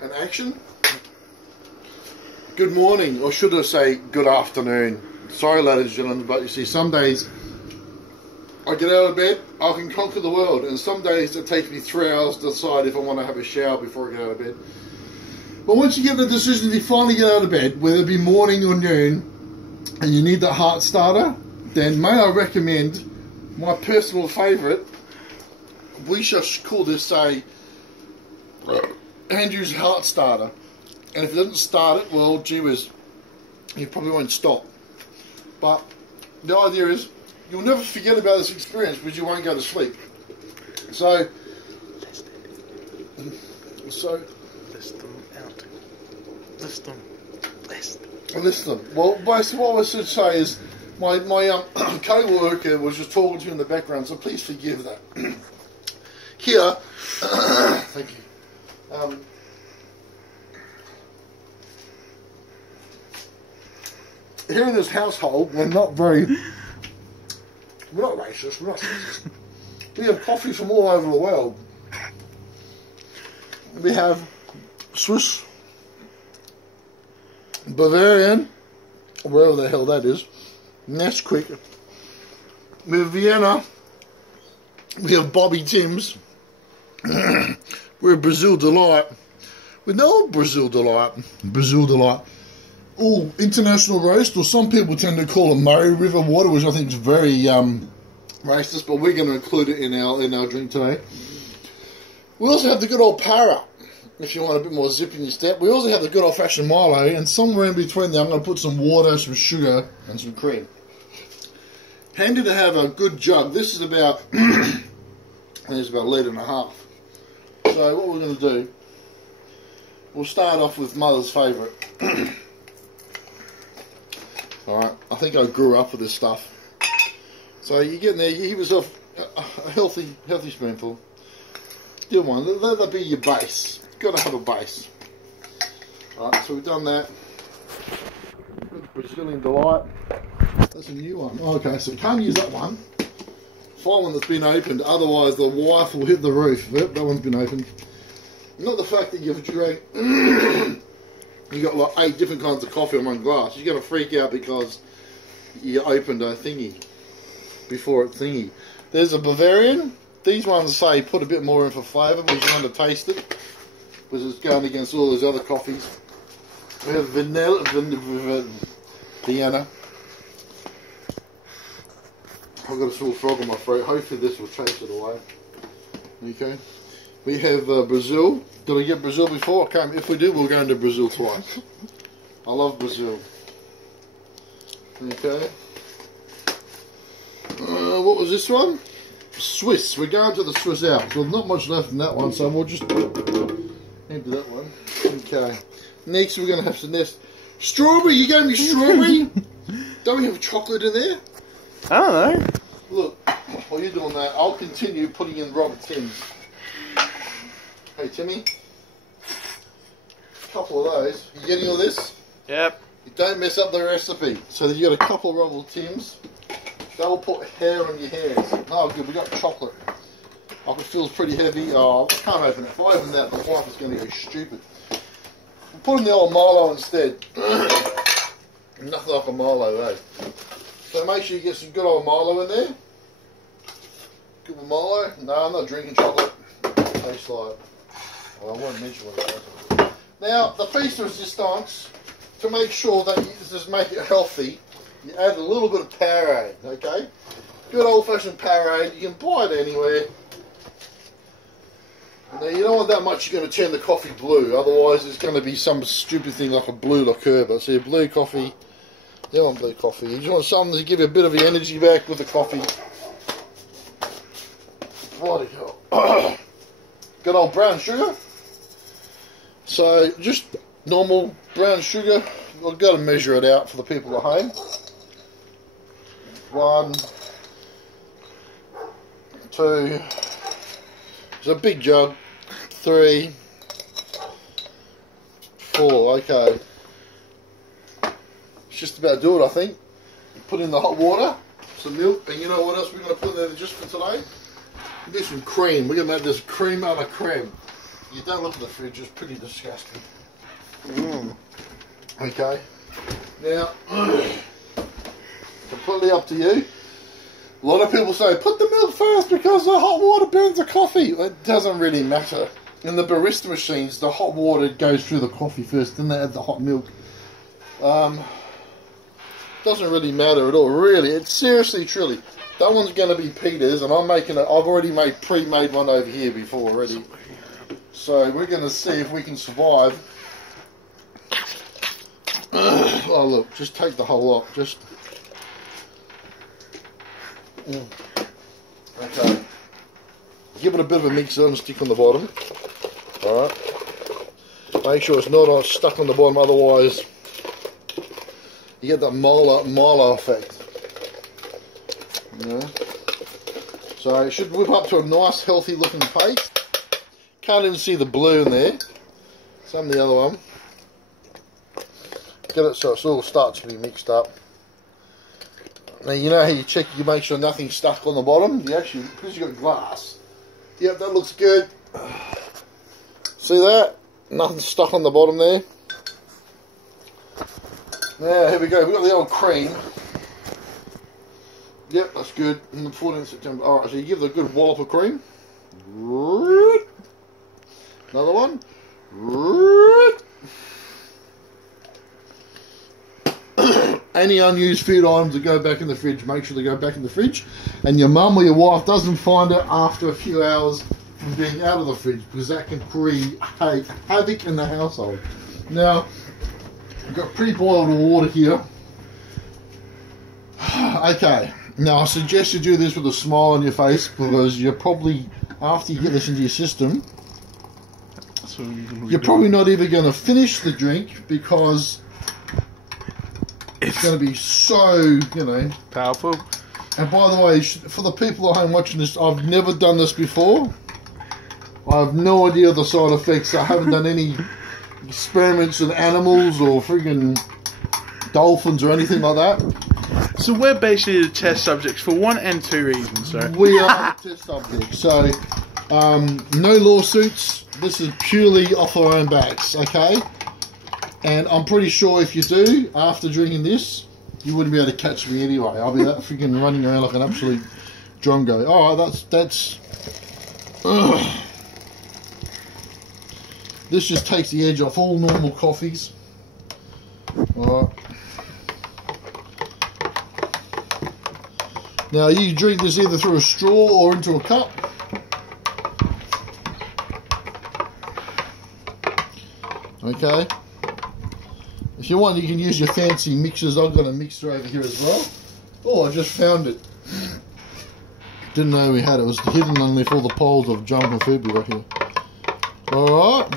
And action. Good morning, or should I say good afternoon. Sorry ladies and gentlemen, but you see some days I get out of bed, I can conquer the world, and some days it takes me 3 hours to decide if I want to have a shower before I get out of bed. But once you get the decision to finally get out of bed, whether it be morning or noon, and you need that heart starter, then may I recommend my personal favourite. We shall call this, say, Andrew's heart starter. And if it doesn't start it, well, gee whiz, you probably won't stop. But the idea is, you'll never forget about this experience because you won't go to sleep. So list them out. List them. List them. Well, basically what I should say is, my co-worker was just talking to me in the background, so please forgive that. Here, thank you. Here in this household, we're not racist, we're not sexist. We have coffee from all over the world. We have Swiss, Bavarian, wherever the hell that is, Nesquik. We have Vienna. We have Bobby Tim's. We're Brazil Delight. We know Brazil Delight. Brazil Delight. Oh, International Roast, or some people tend to call it Murray River Water, which I think is very racist, but we're going to include it in our drink today. We also have the good old Para, if you want a bit more zip in your step. We also have the good old-fashioned Milo, and somewhere in between there I'm going to put some water, some sugar, and some cream. Handy to have a good jug. This is about, it's about 1.5 litres. So what we're going to do, we'll start off with Mother's favourite. Alright, I think I grew up with this stuff. So you get in there, you give yourself a healthy spoonful. Do one, let that be your base. You've got to have a base. Alright, so we've done that. Brazilian Delight. That's a new one. Okay, so we can't use that one. Find one that's been opened, otherwise the wife will hit the roof. Yep, that one's been opened. Not the fact that you've drank... You got like 8 different kinds of coffee in one glass. You're going to freak out because you opened a thingy before it thingy. There's a Bavarian. These ones say put a bit more in for flavour, but you want to taste it, because it's going against all those other coffees. We have Vienna. I've got a small frog in my throat. Hopefully this will chase it away. Okay. We have Brazil. Did we get Brazil before? Okay, if we do, we'll go into Brazil twice. I love Brazil. Okay. What was this one? Swiss. We're going to the Swiss Alps. Well, not much left in that one, so we'll just into that one. Okay. Next, we're going to have some nest. Strawberry. You gave me strawberry? Don't we have chocolate in there? I don't know. Look, while you're doing that, I'll continue putting in Robert Tim's. Hey Timmy, a couple of those. You getting all this? Yep. You don't mess up the recipe. So you got a couple of Robert Tim's. That will put hair on your hands. Oh good, we got chocolate. Oh, it feels pretty heavy. Oh, I can't open it. If I open that, my wife is going to go stupid. We'll put in the old Milo instead. Nothing like a Milo, eh? So make sure you get some good old Milo in there. Good with Milo. No, I'm not drinking chocolate. Tastes like... Well, I won't mention what it is. Now, the piece de resistance, to make sure that you just make it healthy, you add a little bit of Powerade, okay? Good old-fashioned Powerade. You can buy it anywhere. Now, you don't want that much, you're going to turn the coffee blue. Otherwise, it's going to be some stupid thing like a blue liqueur. But see, blue coffee, you don't want blue coffee. You just want something to give you a bit of the energy back with the coffee. Bloody hell. Good old brown sugar. So just normal brown sugar. I've got to measure it out for the people at home. 1, 2. It's a big jug. 3, 4. Okay. It's just about do it, I think. Put in the hot water, some milk, and you know what else we're going to put in there just for today? Do some cream. We're going to make this cream a la creme. You don't look at the fridge, it's pretty disgusting. Mm. Okay. Now, completely up to you. A lot of people say, put the milk first because the hot water burns the coffee. It doesn't really matter. In the barista machines, the hot water goes through the coffee first, then they add the hot milk. Doesn't really matter at all, really. It's seriously, truly. That one's going to be Peter's, and I'm making it. I've already made pre-made one over here before already. So we're going to see if we can survive. Oh look, just take the whole lot. Just okay. Give it a bit of a mix and stick on the bottom. All right. Make sure it's not stuck on the bottom, otherwise you get that molar effect. Yeah. So it should whip up to a nice, healthy looking paste. Can't even see the blue in there. Some of the other one. Get it so it all starts to be mixed up. Now you know how you check, you make sure nothing's stuck on the bottom. You actually, because you've got glass. Yep, that looks good. See that? Nothing stuck on the bottom there. Now here we go. We've got the old cream. Yep, that's good. On the 14th September. Alright, so you give it a good wallop of cream. Another one. Any unused food items that go back in the fridge, make sure they go back in the fridge. And your mum or your wife doesn't find it after a few hours from being out of the fridge, because that can create havoc in the household. Now, I've got pre-boiled water here. Okay, now I suggest you do this with a smile on your face, because you're probably, after you get this into your system, you're probably not even going to finish the drink, because it's going to be so, you know, powerful. And by the way, for the people at home watching this, I've never done this before. I have no idea the side effects. I haven't done any experiments with animals or friggin' dolphins or anything like that. So we're basically the test subjects for 1 and 2 reasons, sir. We are the test subjects. So, no lawsuits. This is purely off our own backs, okay? And I'm pretty sure if you do, after drinking this, you wouldn't be able to catch me anyway. I'll be that freaking running around like an absolute drongo. Alright, that's... This just takes the edge off all normal coffees. Alright. Now you drink this either through a straw or into a cup. Okay. If you want, you can use your fancy mixers. I've got a mixer over here as well. Oh, I just found it. Didn't know we had it. It was hidden underneath all the piles of junk and food we got here. Alright.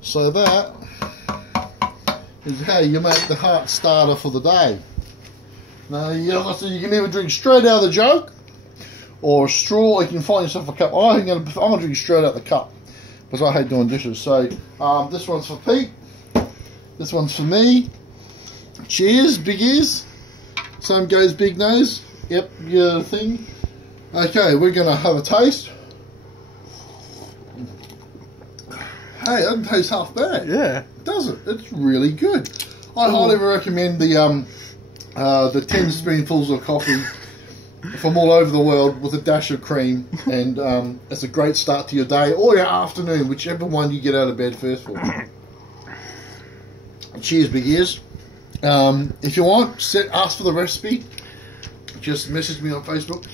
So that is how you make the heart starter for the day. Now, so you can either drink straight out of the jug or a straw, or you can find yourself a cup. I'm going to drink straight out of the cup because I hate doing dishes. So this one's for Pete. This one's for me. Cheers, big ears. Same goes, big nose. Yep, your thing. Okay, we're going to have a taste. Hey, that doesn't taste half bad. Yeah. It doesn't. It's really good. I highly recommend the 10 spoonfuls of coffee from all over the world with a dash of cream. And it's a great start to your day or your afternoon, whichever one you get out of bed first for. Cheers, big ears. If you want, ask for the recipe. Just message me on Facebook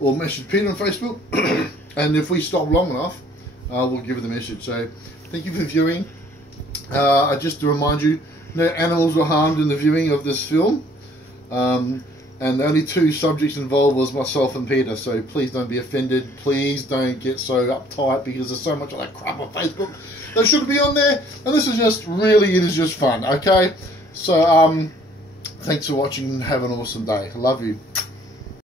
or message Pete on Facebook. And if we stop long enough, we'll give you the message. So thank you for viewing. Just to remind you, no animals were harmed in the viewing of this film. And the only 2 subjects involved was myself and Peter. So please don't be offended. Please don't get so uptight because there's so much of that crap on Facebook that shouldn't be on there. And this is just, really, it is just fun, okay? So, thanks for watching and have an awesome day. Love you.